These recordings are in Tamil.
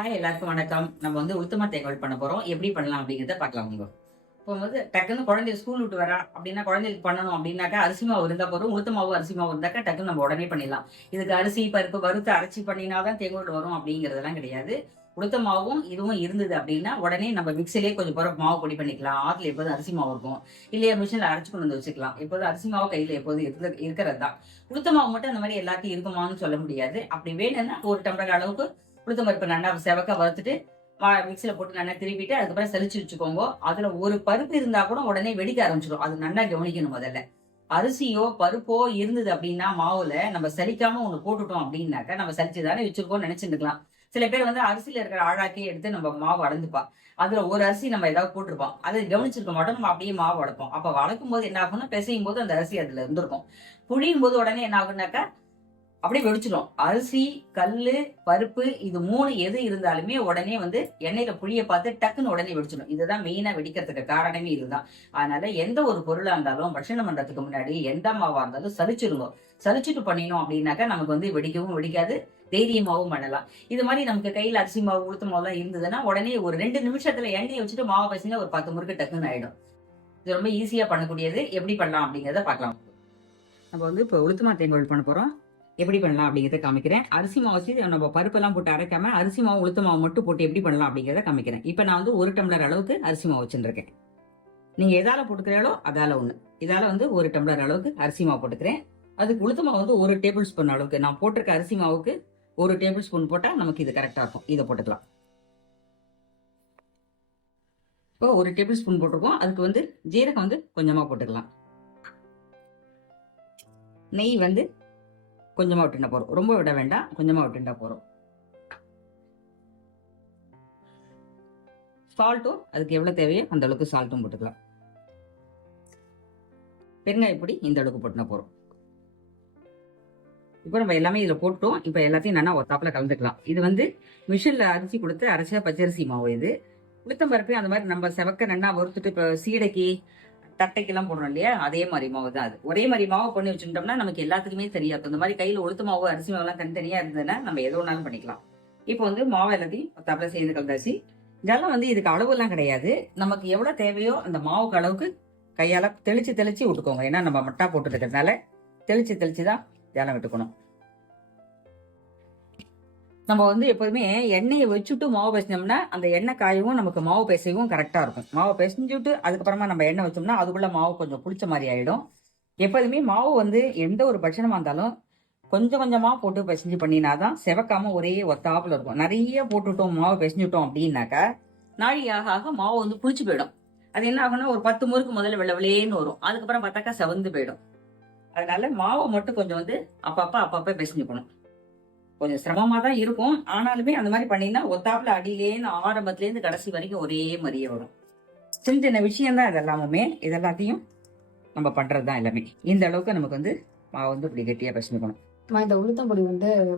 ஹாய், எல்லாருக்கும் வணக்கம். நம்ம உளுத்தமா தேங்காய் பண்ண போறோம். எப்படி பண்ணலாம் அப்படிங்கிறத பார்க்கலாம். இப்போ டக்குன்னு குழந்தைய ஸ்கூல் விட்டு வரா அப்படின்னா, குழந்தைகளுக்கு பண்ணணும் அப்படின்னாக்கா, அரிசி மாவு இருந்தா போதும். உளுத்த மாவு, அரிசி மாவு இருந்தாக்கா டக்குன்னு நம்ம உடனே பண்ணிடலாம். இதுக்கு அரிசி, பருப்பு வறுத்து அரைச்சி பண்ணினாதான் தேங்காய் வரும் அப்படிங்கிறதெல்லாம் கிடையாது. உளுத்த மாவும் இதுவும் இருந்தது அப்படின்னா, உடனே நம்ம மிக்சிலேயே கொஞ்சம் மாவு பொடி பண்ணிக்கலாம். ஆத்துல எப்போதும் அரிசி மாவு இருக்கும். இல்லையா மிஷின்ல அரைச்சு கொண்டு வந்து வச்சுக்கலாம். எப்போதும் அரிசி மாவு கையில எப்போதும் இருக்கிறது தான். உளுத்த மாவு மட்டும் அந்த மாதிரி எல்லாத்தையும் இருக்குமான்னு சொல்ல முடியாது. அப்படி வேணும்னா ஒரு டம்ளர் அளவுக்கு உளுத்தம் பருப்பு நல்லா செவக்க வறுத்துட்டு மிக்சியில போட்டு நல்லா திருப்பிட்டு அதுக்கப்புறம் சலிச்சு வச்சுக்கோங்க. அதுல ஒரு பருப்பு இருந்தா கூட உடனே வெடிக்க ஆரம்பிச்சிடும். அது நல்லா கவனிக்கணும். முதல்ல அரிசியோ பருப்போ இருந்தது அப்படின்னா மாவுல நம்ம சலிக்காம ஒண்ணு போட்டுட்டோம் அப்படின்னாக்கா, நம்ம சலிச்சுதானே வச்சிருக்கோம் நினைச்சுக்கலாம். சில பேர் அரிசியில இருக்கிற ஆழாக்கே எடுத்து நம்ம மாவு அடைஞ்சுப்பா. அதுல ஒரு அரிசி நம்ம ஏதாவது போட்டிருப்போம், அதை கவனிச்சிருக்க மாட்டோம். நம்ம அப்படியே மாவு அடைப்போம். அப்ப வளர்க்கும் போது என்ன ஆகும்னா, பிசையும் போது அந்த அரிசி அதுல இருந்திருக்கும். புழியும் போது உடனே என்ன ஆகுனாக்கா அப்படியே வெடிச்சிடும். அரிசி, கல்லு, பருப்பு இது 3 எது இருந்தாலுமே உடனே எண்ணெயில புளிய பார்த்து டக்குன்னு உடனே வெடிச்சிடும். இதுதான் மெயினா வெடிக்கிறதுக்கு காரணமே இதுதான். அதனால எந்த ஒரு பொருளா இருந்தாலும் பட்சணம் பண்றதுக்கு முன்னாடி எந்த மாவா இருந்தாலும் சலிச்சிருங்க. சலிச்சுட்டு பண்ணினோம் அப்படின்னாக்கா நமக்கு வெடிக்கவும் வெடிக்காது, தைரியமாவும் பண்ணலாம். இது மாதிரி நமக்கு கையில அரிசி மாவு, உளுத்த மாவுலாம் இருந்ததுன்னா உடனே ஒரு 2 நிமிஷத்துல எண்ணெயை வச்சுட்டு மாவை பசங்க ஒரு 10 முறுக்கு டக்குன்னு ஆயிடும். இது ரொம்ப ஈஸியா பண்ணக்கூடியது. எப்படி பண்ணலாம் அப்படிங்கிறத பார்க்கலாம். நம்ம இப்போ உளுத்தமா தேங்காய் பண்ண போறோம். எப்படி பண்ணலாம் அப்படிங்கிறத காமிக்கிறேன். அரிசி மாவு வச்சு நம்ம பருப்பெல்லாம் போட்டு அரைக்காம அரிசி மாவு, உளுத்த மாவு மட்டும் போட்டு எப்படி பண்ணலாம் அப்படிங்கிறத காமிக்கிறேன். இப்போ நான் 1 டம்ளர் அளவுக்கு அரிசி மாவு வச்சுருக்கேன். நீங்க எதால போட்டுக்கிறீங்களோ அதால ஒண்ணு. இதால 1 டம்ளர் அளவுக்கு அரிசி மாவு போட்டுக்கிறேன். அதுக்கு உளுத்த மாவு 1 டேபிள் ஸ்பூன் அளவுக்கு, நான் போட்டிருக்க அரிசி மாவுக்கு 1 டேபிள் ஸ்பூன் போட்டா நமக்கு இது கரெக்டா இருக்கும். இதை போட்டுக்கலாம். இப்போ 1 டேபிள் ஸ்பூன் போட்டிருக்கோம். அதுக்கு ஜீரகம் கொஞ்சமா போட்டுக்கலாம். நெய் கொஞ்சமா விட்டுண்டா போறோம். ரொம்ப விட வேண்டாம், கொஞ்சமா விட்டுண்டா போறோம். சால்ட்டும் அதுக்கு எவ்வளவு தேவையோ அந்த அளவுக்கு சால்ட்டும் போட்டுக்கலாம். பெருங்காய பொடி இந்த அளவுக்கு போட்டுனா போறோம். இப்போ நம்ம எல்லாமே இதுல போட்டோம். இப்போ எல்லாத்தையும் நல்லா ஒத்தாப்புல கலந்துக்கலாம். இது மிஷின்ல அரிசி கொடுத்து அரைச்ச பச்சரிசி மாவு. இது உளுத்தம் பருப்பு அந்த மாதிரி நம்ம செவக்க நல்லா வறுத்துட்டு இப்போ சீடைக்கு தட்டைக்கெல்லாம் போடுறோம் இல்லையா, அதே மாதிரி மாவு தான் அது. ஒரே மாதிரி மாவு பண்ணி வச்சுட்டோம்னா நமக்கு எல்லாத்துக்குமே சரியா இருக்கும். இந்த மாதிரி கையில உளுத்த மாவு, அரிசி மாவு எல்லாம் தனித்தனியா இருந்ததுன்னா நம்ம எது வேணாலும் பண்ணிக்கலாம். இப்போ மாவு எல்லாத்தையும் தப்பல சேர்ந்து கலந்தாச்சு. இதெல்லாம் இதுக்கு அளவு எல்லாம் கிடையாது. நமக்கு எவ்வளவு தேவையோ அந்த மாவுக்கு அளவுக்கு கையால தெளிச்சு தெளிச்சு விட்டுக்கோங்க. ஏன்னா நம்ம மட்டா போட்டு இருக்கிறதுனால தெளிச்சு தெளிச்சுதான் இதெல்லாம் விட்டுக்கணும். நம்ம எப்போதுமே எண்ணெயை வச்சுட்டு மாவு பேசினோம்னா அந்த எண்ணெய் காயவும் நமக்கு மாவு பேசவும் கரெக்டா இருக்கும். மாவு பேசிஞ்சுட்டு அதுக்கப்புறமா நம்ம எண்ணெய் வச்சோம்னா அதுக்குள்ள மாவு கொஞ்சம் புளிச்ச மாதிரி ஆயிடும். எப்போதுமே மாவு எந்த ஒரு பட்சணமா இருந்தாலும் கொஞ்சம் கொஞ்சமா போட்டு பிசைஞ்சு பண்ணினாதான் செவக்காம ஒரே ஒத்தாப்புல இருக்கும். நிறைய போட்டுட்டோம் மாவு பிசைஞ்சுட்டோம் அப்படின்னாக்கா நாழி ஆக ஆக மாவு புளிச்சு போயிடும். அது என்ன ஆகும்னா ஒரு 10 முறுக்கு முதல்ல வெள்ளேன்னு வரும். அதுக்கப்புறம் பார்த்தாக்கா செவந்து போயிடும். அதனால மாவை மட்டும் கொஞ்சம் அப்பப்ப பிசைஞ்சுக்கணும். கொஞ்சம் சிரமமா தான் இருக்கும். ஆனாலுமே அந்த மாதிரி பண்ணினா ஒத்தாப்புல அடியிலேருந்து ஆரம்பத்திலேருந்து கடைசி வரைக்கும் ஒரே மாதிரியே வரும். சின்ன சின்ன விஷயம் தான் இதெல்லாமே. இதெல்லாத்தையும் நம்ம பண்றதுதான் எல்லாமே. இந்த அளவுக்கு நமக்கு மாவு இப்படி கெட்டியா பிசைஞ்சுக்கணும். இந்த உளுத்தம் பொடி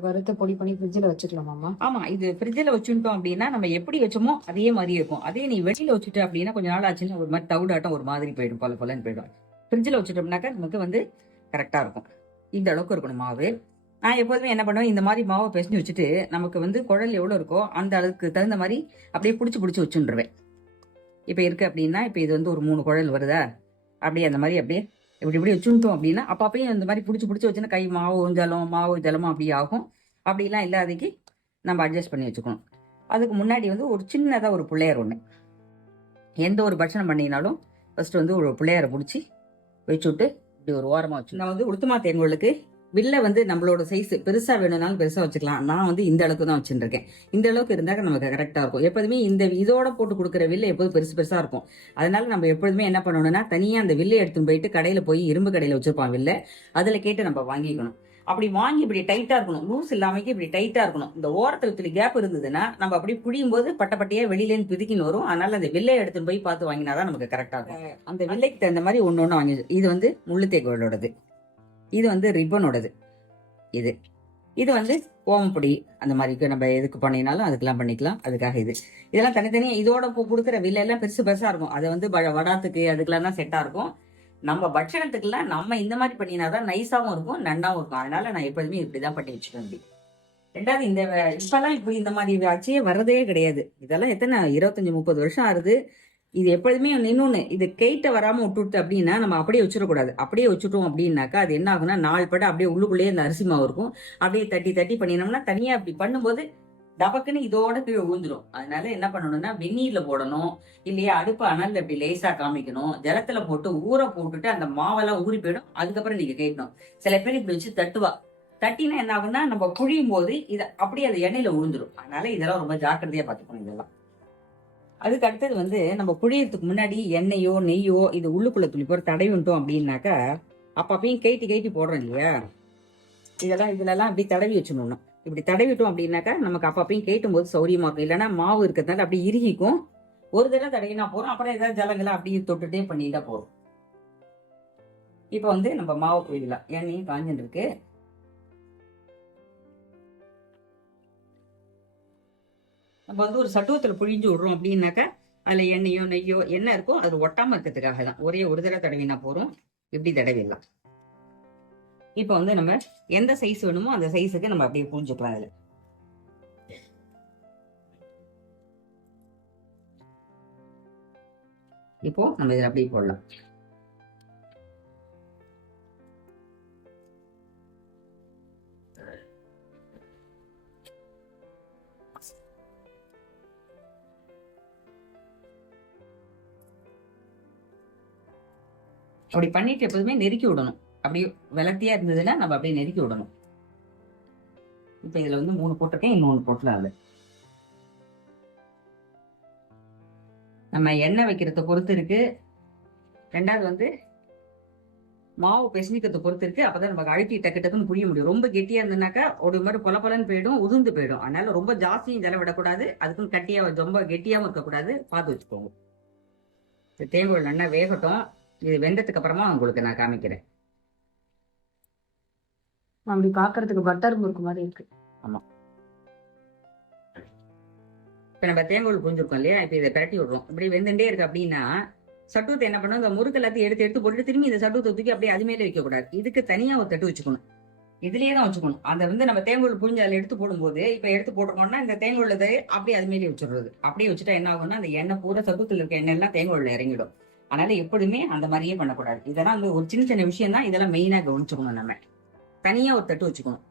வறுத்த பொடி பண்ணி ஃப்ரிட்ஜில் வச்சுக்கலாமா? ஆமா, இது ஃப்ரிட்ஜில் வச்சுட்டோம் அப்படின்னா நம்ம எப்படி வச்சோமோ அதே மாதிரி இருக்கும். அதே நீ வெளியில வச்சுட்டு அப்படின்னா கொஞ்ச நாள் ஆச்சுன்னா ஒரு மாதிரி தவிடாட்டம் ஒரு மாதிரி போயிடும், பொலன்னு போயிடும். ஃப்ரிட்ஜில் வச்சுட்டோம்னாக்கா நமக்கு கரெக்டா இருக்கும். இந்த அளவுக்கு இருக்கணும் மாவு. நான் எப்போதுமே என்ன பண்ணுவேன், இந்த மாதிரி மாவை பிசைஞ்சு வச்சுட்டு நமக்கு குழல் எவ்வளோ இருக்கோ அந்த அளவுக்கு தகுந்த மாதிரி அப்படியே பிடிச்சி வச்சுருவேன். இப்போ இருக்கு அப்படின்னா இப்போ இது ஒரு 3 குழல் வருதா, அப்படியே அந்த மாதிரி அப்படியே இப்படி வச்சுட்டோம் அப்படின்னா அப்பப்பையும் இந்த மாதிரி பிடிச்சி வச்சுன்னா கை மாவு ஜலமும் அப்படியே ஆகும். அப்படிலாம் இல்லாதக்கு நம்ம அட்ஜஸ்ட் பண்ணி வச்சுக்கணும். அதுக்கு முன்னாடி ஒரு சின்னதாக ஒரு பிள்ளையார் ஒன்று, எந்த ஒரு பட்சணம் பண்ணினாலும் ஃபர்ஸ்ட் ஒரு பிள்ளையாரை பிடிச்சி வச்சுட்டு இப்படி ஒரு ஓரமாக வச்சு நான் உளுத்தமா தேங்கோளுக்கு வில்ல நம்மளோட சைஸ் பெருசா வேணும்னாலும் பெருசா வச்சுக்கலாம். நான் இந்த அளவுக்கு தான் வச்சுருக்கேன். இந்த அளவுக்கு இருந்தாக்க நமக்கு கரெக்டா இருக்கும். எப்போதுமே இதோட போட்டு கொடுக்குற வில்ல எப்போதும் பெருசா இருக்கும். அதனால நம்ம எப்பொழுதுமே என்ன பண்ணணும்னா தனியா அந்த வில்லை எடுத்துன்னு போயிட்டு கடையில போய் இரும்பு கடையில வச்சிருப்பான் வில்ல, அதுல கேட்டு நம்ம வாங்கிக்கணும். அப்படி வாங்கி இப்படி டைட்டா இருக்கணும், லூஸ் இல்லாமக்கு இப்படி டைட்டா இருக்கணும். இந்த ஓரத்துல கேப் இருந்ததுன்னா நம்ம அப்படி புடியும் போது பட்டையா வெளியிலேருந்து பிதிக்கின்னு வரும். அதனால அந்த வில்லை எடுத்துன்னு போய் பார்த்து வாங்கினாதான் நமக்கு கரெக்டா இருக்கும். அந்த வில்லைக்கு தகுந்த மாதிரி ஒண்ணு வாங்கி. இது முள்ளுத்தேக்கோளோடது, இது ரிப்பனோடது, இது ஓமப்பொடி அந்த மாதிரி நம்ம எதுக்கு பண்ணினாலும் அதுக்கெல்லாம் பண்ணிக்கலாம். அதுக்காக இதெல்லாம் தனித்தனியா இதோட கொடுக்குற வில்ல எல்லாம் பெருசா இருக்கும். அது வடாத்துக்கு அதுக்கெல்லாம் தான் செட்டா இருக்கும். நம்ம பட்சணத்துக்குலாம் நம்ம இந்த மாதிரி பண்ணினாதான் நைஸாவும் இருக்கும், நண்டாவும் இருக்கும். அதனால நான் எப்போதுமே இப்படிதான் பண்ணி வச்சுக்கேன். ரெண்டாவது இப்பெல்லாம் இப்படி இந்த மாதிரி ஆட்சியே வர்றதே கிடையாது. இதெல்லாம் எத்தனை 25-30 வருஷம் ஆகுது. இது எப்பொழுதுமே இன்னொன்னு, இது கெயிட்ட வராம விட்டுட்டு அப்படின்னா நம்ம அப்படியே வச்சிடக்கூடாது. அப்படியே வச்சுட்டோம் அப்படின்னாக்கா அது என்ன ஆகும்னா 4 படம் அப்படியே உள்ளுக்குள்ளேயே அந்த அரிசி மாவு இருக்கும். அப்படியே தட்டி தட்டி பண்ணினோம்னா தனியா அப்படி பண்ணும்போது டபக்குன்னு இதோட கீழே விழுந்துரும். அதனால என்ன பண்ணணும்னா வெந்நீர்ல போடணும், இல்லையா அடுப்பு அனல்ல இப்படி லேசா காமிக்கணும், ஜலத்துல போட்டு ஊற போட்டுட்டு அந்த மாவெல்லாம் ஊறி போயிடும். அதுக்கப்புறம் நீங்க கேட்கணும். சில பேர் இப்படி வச்சு தட்டுவா, தட்டினா என்ன ஆகும்னா நம்ம புழியும் போது இதை அப்படியே அந்த எண்ணெயில விழுந்துரும். அதனால இதெல்லாம் ரொம்ப ஜாக்கிரதையா பார்த்துக்கணும் இதெல்லாம். அதுக்கு அடுத்தது நம்ம புழியறதுக்கு முன்னாடி எண்ணெயோ நெய்யோ இது உள்ளுக்குள்ள துளி போற தடவிட்டோம் அப்படின்னாக்கா அப்பப்பையும் கைட்டி கைட்டி போடுறோம் இல்லையா, இதுலலாம் அப்படி தடவி வச்சுடணும். இப்படி தடவிட்டோம் அப்படின்னாக்கா நமக்கு அப்பப்பையும் கேட்டும் போது சௌரியமா இருக்கும். இல்லைன்னா மாவு இருக்கிறதுனால அப்படி இறுகிக்கும். ஒரு தடவை தடவினா போறோம், அப்புறம் ஏதாவது ஜலங்களை அப்படியே தொட்டுட்டே பண்ணிட்டா போறோம். இப்ப நம்ம மாவு புழியலாம். எண்ணெயும் காஞ்சின்னு இருக்கு. நம்ம ஒரு சட்டுவத்துல புழிஞ்சு விடுறோம் அப்படின்னாக்கா அதுல எண்ணெயோ நெய்யோ என்ன இருக்கோ அது ஒட்டாம இருக்கிறதுக்காக தான். ஒரே ஒரு தடவை தடவினா போறோம். இப்படி தடவிடலாம். இப்ப நம்ம எந்த சைஸ் வேணுமோ அந்த சைஸுக்கு நம்ம அப்படியே புழிஞ்சுக்கலாம். அதுல இப்போ நம்ம இதில் அப்படியே போடலாம். அப்படி பண்ணிட்டு எப்போதுமே நெருக்கி விடணும். அப்படியே விளத்தியா இருந்ததுன்னா நம்ம அப்படியே நெருக்கி விடணும். இப்ப இதுல 3 போட்டிருக்கேன், இன்னொன்று போட்டலாம். அதுல நம்ம எண்ணெய் வைக்கிறத பொறுத்து இருக்கு. ரெண்டாவது மாவு பிசைக்கிறத பொறுத்து இருக்கு. அப்பதான் நமக்கு அழுத்தி டக்கு டக்குன்னு புரிய முடியும். ரொம்ப கெட்டியா இருந்ததுனாக்கா ஒரு மாதிரி பொலப்பலன்னு போயிடும், உதிர்ந்து போயிடும். அதனால ரொம்ப ஜாஸ்தியும் ஜல விடக்கூடாது, அதுக்கும் கட்டியா ரொம்ப கெட்டியாவும் இருக்கக்கூடாது. பார்த்து வச்சுக்கோங்க. தேங்காய் நல்லா வேகட்டும். இது வெந்ததுக்கு அப்புறமா உங்களுக்கு நான் காமிக்கிறேன். அப்படி பாக்குறதுக்கு பட்டர் முறுக்கு மாதிரி இருக்கு. ஆமா, இப்ப நம்ம தேங்காய் புரிஞ்சிருக்கோம் இல்லையா. இப்ப இதை பிரட்டி விடுறோம். இப்படி வெந்துட்டே இருக்கு அப்படின்னா சட்டுவத்தை என்ன பண்ணும், இந்த முறுக்கு எல்லாத்தையும் எடுத்து போட்டு திரும்பி இந்த சட்டுவத்தை தூக்கி அப்படியே அது மேலே வைக்க கூடாது. இதுக்கு தனியா ஒரு தட்டு வச்சுக்கணும். இதுலயே தான் வச்சுக்கணும். அதை நம்ம தேங்காய் புரிஞ்சு அதில் எடுத்து போடும்போது இப்ப எடுத்து போட்டுக்கோம்னா இந்த தேங்காய் உள்ளதை அப்படியே அது மேலே வச்சுடுறது. அப்படியே வச்சுட்டா என்ன ஆகும்னா அந்த எண்ணெய் பூரா சட்டுவத்தில் இருக்க எண்ணெய் எல்லாம் தேங்காய் உள்ள இறங்கிடும். அதனால எப்பொழுதுமே அந்த மாதிரியே பண்ணக்கூடாது. இதெல்லாம் ஒரு சின்ன சின்ன விஷயம் தான். இதெல்லாம் மெயினா கவனிச்சுக்கணும். நம்ம தனியா ஒரு தட்டு வச்சுக்கணும்.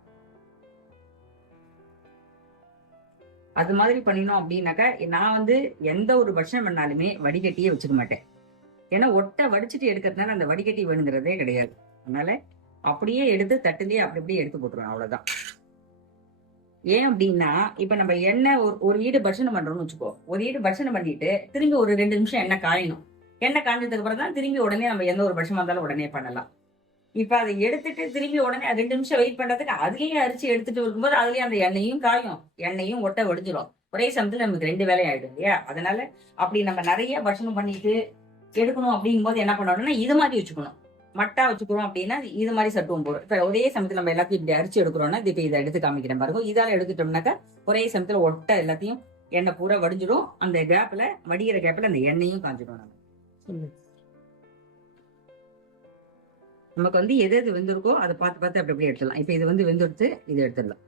அது மாதிரி பண்ணினோம் அப்படின்னாக்கா நான் எந்த ஒரு பட்சம் பண்ணாலுமே வடிகட்டியே வச்சுக்க மாட்டேன். ஏன்னா ஒட்டை வடிச்சுட்டு எடுக்கிறதுனால அந்த வடிகட்டி வேணுங்கிறதே கிடையாது. அதனால அப்படியே எடுத்து தட்டுலயே அப்படி அப்படியே எடுத்து போட்டுருவேன். அவ்வளவுதான். ஏன் அப்படின்னா இப்ப நம்ம எண்ணெய் ஒரு ஈடு பட்சணம் பண்றோம்னு வச்சுக்கோ. ஒரு ஈடு பட்சணம் பண்ணிட்டு திரும்பி ஒரு 2 நிமிஷம் எண்ணெய் காயணும். எண்ணெய் காஞ்சதுக்கு அப்புறம் தான் திரும்பி உடனே நம்ம எந்த ஒரு பட்சமா இருந்தாலும் உடனே பண்ணலாம். இப்ப அதை எடுத்துட்டு திரும்பி உடனே 2 நிமிஷம் வெயிட் பண்றதுக்கு அதுலயே அரிசி எடுத்துட்டு இருக்கும்போது அதுலயே அந்த எண்ணெயும் காயும், எண்ணெயும் ஒட்ட வெடிஞ்சிடும். ஒரே சமயத்துல நமக்கு 2 வேலை ஆயிடும் இல்லையா. அதனால அப்படி நம்ம நிறைய பட்சணம் பண்ணிட்டு எடுக்கணும் அப்படிங்கும் போது என்ன பண்ணணும்னா இது மாதிரி வச்சுக்கணும். மட்டா வச்சுக்கிறோம் அப்படின்னா இது மாதிரி சட்டுவோம் போடும். இப்ப ஒரே சமயத்துல நம்ம எல்லாத்தையும் இப்படி அரிசி எடுக்கிறோம்னா இப்ப இதை எடுத்து காமிக்கிறேன் பாருங்க. இதால எடுத்துட்டோம்னாக்கா ஒரே சமயத்துல ஒட்ட எல்லாத்தையும் எண்ணெய் பூரா வடிஞ்சிடும். அந்த கேப்ல வடிகிற கேப்ல அந்த எண்ணெயும் காஞ்சிடும். நமக்கு எது எது வெந்திருக்கோ அதை பார்த்து பார்த்து அப்படி அப்படியே எடுத்துடலாம். இப்ப இது வெந்துடுத்து, இது எடுத்துடலாம்.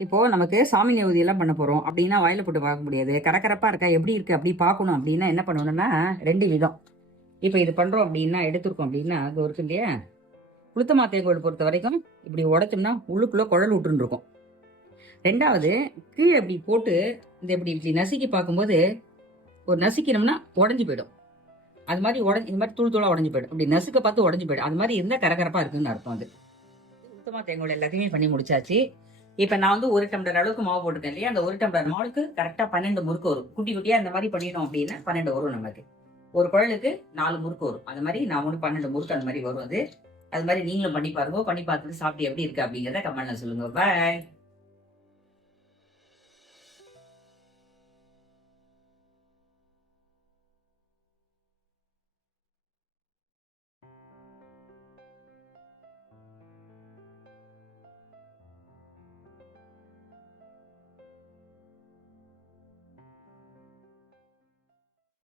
இப்போ நமக்கு சாமி நிவேதி எல்லாம் பண்ண போறோம் அப்படின்னா வாயில போட்டு பார்க்க முடியாது. கரகரப்பா இருக்கா, எப்படி இருக்கு அப்படி பார்க்கணும் அப்படின்னா என்ன பண்ணணும்னா 2 விதம். இப்ப இது பண்றோம் அப்படின்னா எடுத்திருக்கோம் அப்படின்னா அது இருக்கு இல்லையா, உளுத்தமா தேங்காய் பொறுத்த வரைக்கும் இப்படி உடைச்சோம்னா உள்ளுக்குள்ள குழல் விட்டுன்னு இருக்கும். ரெண்டாவது கீழே இப்படி போட்டு இந்த இப்படி நசுக்கி பார்க்கும்போது ஒரு நசுக்கினோம்னா உடஞ்சு போயிடும். அது மாதிரி இந்த மாதிரி தூள் தூளா உடஞ்சு போயிடும். இப்படி நசுக்க பார்த்து உடஞ்சு போயிடும். அது மாதிரி இருந்தா கரகரப்பா இருக்குன்னு அர்த்தம். அது உளுத்தமா தேங்காய் எல்லாத்தையுமே பண்ணி முடிச்சாச்சு. இப்ப நான் வந்து 1 டம்ளர் அளவுக்கு மாவு போட்டுருக்கேன் இல்லையா, அந்த 1 டம்ளர் மாவுக்கு கரெக்டா 12 முறுக்கு வரும். குட்டி குட்டியா இந்த மாதிரி பண்ணினோம் அப்படின்னா 12 வரும் நமக்கு. ஒரு குழலுக்கு 4 முறுக்கு வரும். அது மாதிரி நான் 12 முறுக்கு அந்த மாதிரி வரும். அது மாதிரி நீங்களும் பண்ணி பாருங்க. பண்ணி பார்த்துட்டு சாப்பிட்டு எப்படி இருக்கு அப்படிங்கிறத கமெண்ட்ல சொல்லுங்க. பாய்.